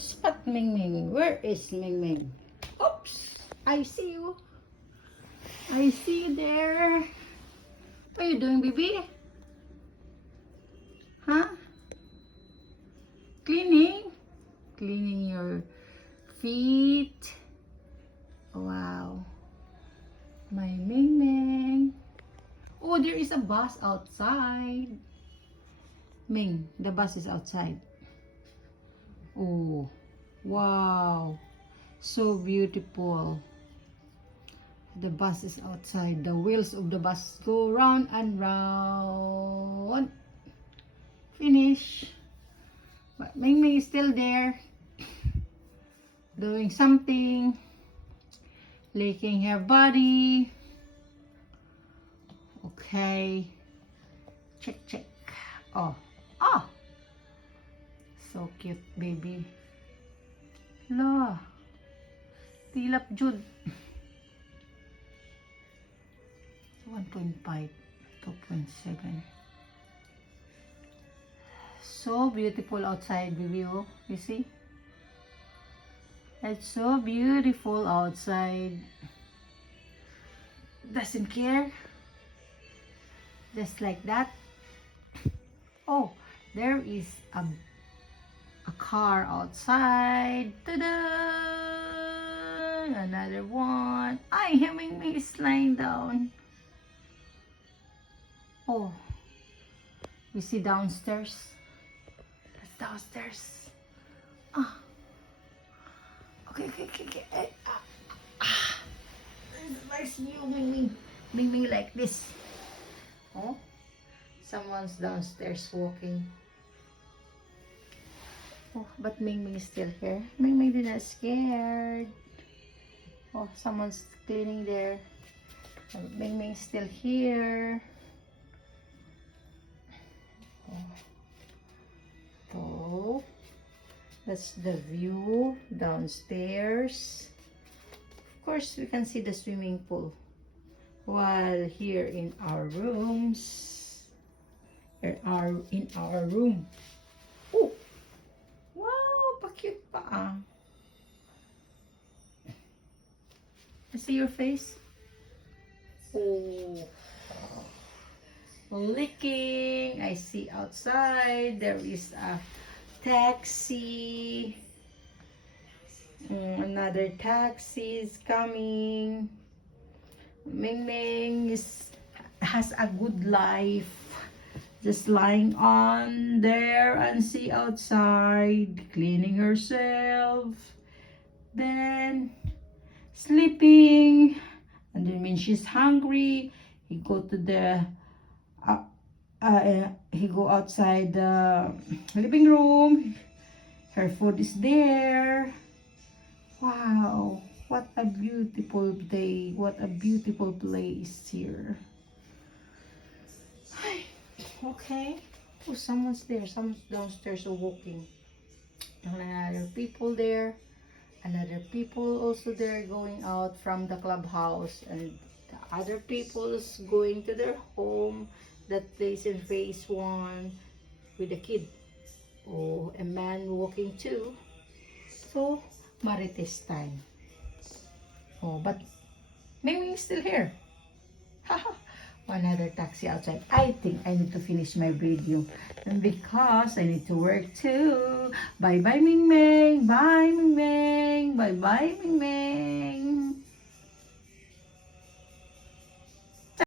Spot Ming Ming. Where is Ming Ming? Oops! I see you. I see you there. What are you doing, baby? Huh? Cleaning? Cleaning your feet. Wow. My Ming Ming. Oh, there is a bus outside. Ming, the bus is outside. Oh, wow. So beautiful. The bus is outside. The wheels of the bus go round and round. Finish. But Ming Ming is still there. Doing something. Licking her body. Okay. Check, check. Oh. Oh. So cute, baby. La. Tilap jud. 1.5, 2.7. So beautiful outside, baby. Oh, you see? It's so beautiful outside. Doesn't care. Just like that. Oh, there is a car outside. Ta-da! Another one. Ay, Ming Ming is lying down. Oh, we see downstairs. That's downstairs. Ah. Okay. There's a nice view, Ming Ming. Ming Ming like this. Oh, someone's downstairs walking. Oh, but Ming Ming is still here. Ming Ming is not scared. Oh, someone's cleaning there. Ming Ming is still here. Oh, that's the view downstairs. Of course, we can see the swimming pool. While here in our rooms, in our room. Oh, wow, pa-cute pa. I see your face. Oh, licking. I see outside there is a taxi. Another taxi is coming. Ming Ming has a good life. Just lying on there and see outside, cleaning herself, then sleeping, and then when she's hungry, he go to the he go outside the living room. Her food is there. Wow, what a beautiful day, what a beautiful place here. Okay. Oh, someone's there. Someone's downstairs walking. Another people there. Another people also there going out from the clubhouse. And the other people's going to their home. That place in phase 1 with a kid. Oh, a man walking too. So, Marites time. Oh, but Ming Ming is still here. Haha. Another taxi outside. I think I need to finish my video because I need to work too. Bye bye Ming Ming. Bye Ming Ming. Bye bye Ming Ming.